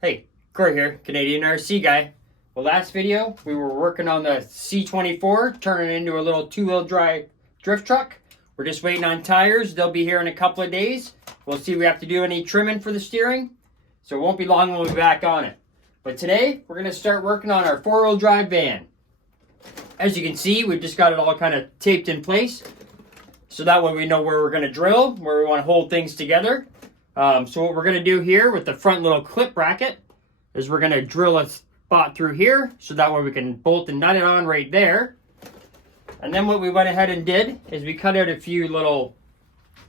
Hey, Corey here, Canadianrcguy. Well, last video we were working on the C24, turning it into a little two-wheel drive drift truck. We're just waiting on tires. They'll be here in a couple of days. We'll see if we have to do any trimming for the steering. So it won't be long when we'll be back on it. But today, we're going to start working on our four-wheel drive van. As you can see, we've just got it all kind of taped in place. So that way we know where we're going to drill, where we want to hold things together. So what we're going to do here with the front little clip bracket is we're going to drill a spot through here. So that way we can bolt and nut it on right there. And then what we went ahead and did is we cut out a few little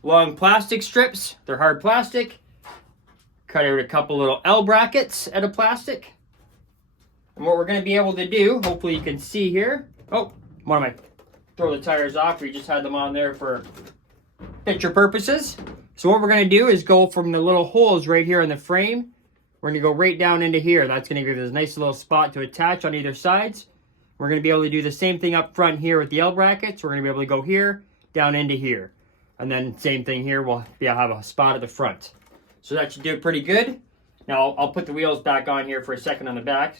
long plastic strips. They're hard plastic. Cut out a couple little L brackets out of plastic. And what we're going to be able to do, hopefully you can see here. Oh, one of my throw the tires off. We just had them on there for picture purposes. So what we're going to do is go from the little holes right here in the frame. We're going to go right down into here. That's going to give us a nice little spot to attach on either sides. We're going to be able to do the same thing up front here with the L brackets. We're going to be able to go here, down into here. And then same thing here, we'll have a spot at the front. So that should do it pretty good. Now I'll put the wheels back on here for a second on the back.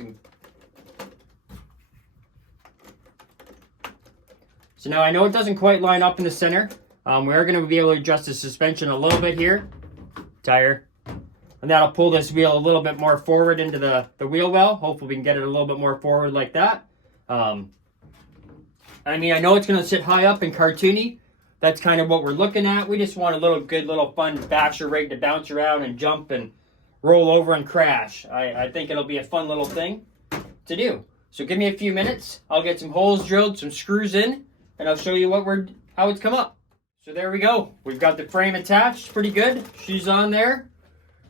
So now I know it doesn't quite line up in the center. We are going to be able to adjust the suspension a little bit here. Tire. And that'll pull this wheel a little bit more forward into the wheel well. Hopefully we can get it a little bit more forward like that. I mean, I know it's going to sit high up and cartoony. That's kind of what we're looking at. We just want a good little fun basher rig to bounce around and jump and roll over and crash. I think it'll be a fun little thing to do. So give me a few minutes. I'll get some holes drilled, some screws in, and I'll show you how it's come up. So there we go. We've got the frame attached pretty good. Shoes on there.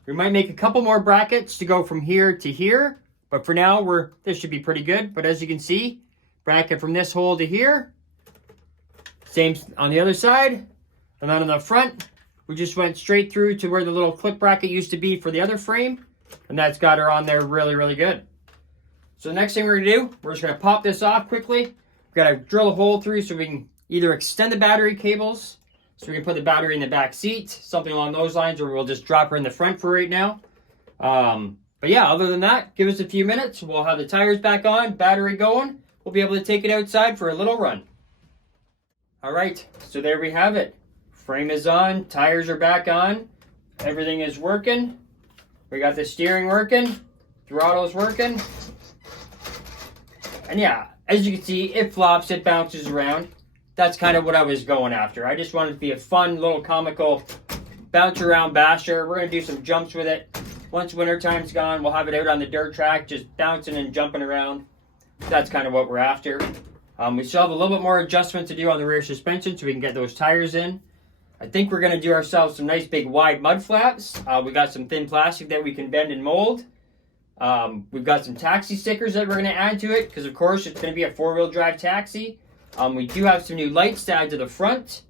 We might make a couple more brackets to go from here to here. But for now, this should be pretty good. But as you can see, bracket from this hole to here. Same on the other side. And then on the front, we just went straight through to where the little clip bracket used to be for the other frame. And that's got her on there really, really good. So the next thing we're going to do, we're just going to pop this off quickly. We've got to drill a hole through so we can either extend the battery cables, so we can put the battery in the back seat, something along those lines, or we'll just drop her in the front for right now. But yeah, other than that, give us a few minutes. We'll have the tires back on, battery going. We'll be able to take it outside for a little run. All right, so there we have it. Frame is on, tires are back on, everything is working. We got the steering working, throttle's working. And yeah, as you can see, it flops, it bounces around. That's kind of what I was going after. I just wanted it to be a fun little comical bounce around basher. We're going to do some jumps with it. Once winter time's gone, we'll have it out on the dirt track, just bouncing and jumping around. That's kind of what we're after. We still have a little bit more adjustment to do on the rear suspension so we can get those tires in. I think we're going to do ourselves some nice big wide mud flaps. We got some thin plastic that we can bend and mold. We've got some taxi stickers that we're going to add to it because, of course, it's going to be a four-wheel drive taxi. We do have some new lights to add to the front.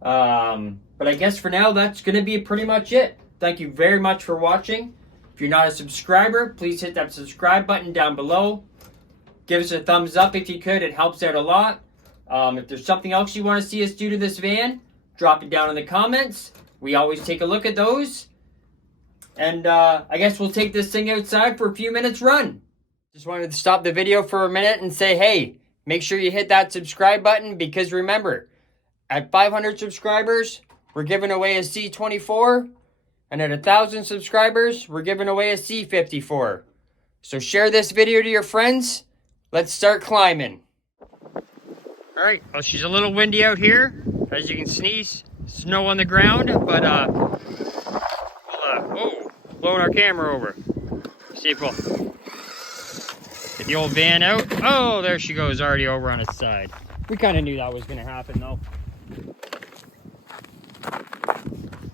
But I guess for now, that's going to be pretty much it. Thank you very much for watching. If you're not a subscriber, please hit that subscribe button down below. Give us a thumbs up if you could. It helps out a lot. If there's something else you want to see us do to this van, drop it down in the comments. We always take a look at those. And I guess we'll take this thing outside for a few minutes run. Just wanted to stop the video for a minute and say, hey, make sure you hit that subscribe button because remember, at 500 subscribers, we're giving away a C24. And at 1,000 subscribers, we're giving away a C54. So share this video to your friends. Let's start climbing. All right, well, she's a little windy out here. As you can sneeze, snow on the ground, but whoa, blowing our camera over. See if we'll get the old van out. Oh, there she goes, already over on its side. We kind of knew that was going to happen, though.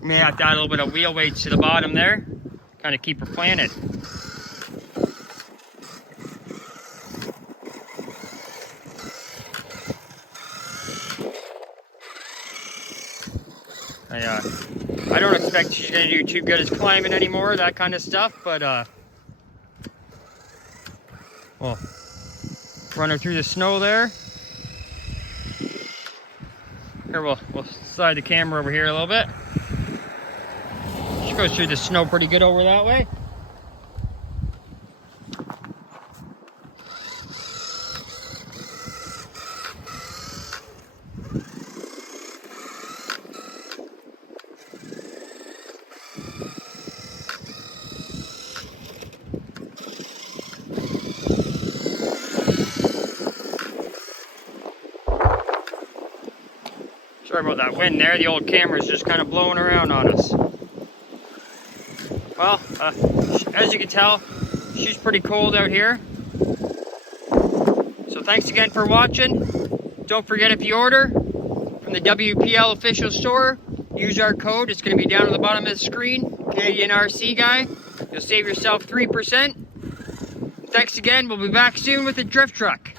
We may have to add a little bit of wheel weights to the bottom there, kind of keep her planted. I don't expect she's going to do too good as climbing anymore, that kind of stuff, but we'll run her through the snow there. Here, we'll slide the camera over here a little bit. She goes through the snow pretty good over that way. Sorry about that wind there. The old camera's just kind of blowing around on us. Well, as you can tell, she's pretty cold out here. So thanks again for watching. Don't forget, if you order from the WPL official store, use our code. It's going to be down at the bottom of the screen. Canadianrcguy. You'll save yourself 3%. Thanks again. We'll be back soon with the drift truck.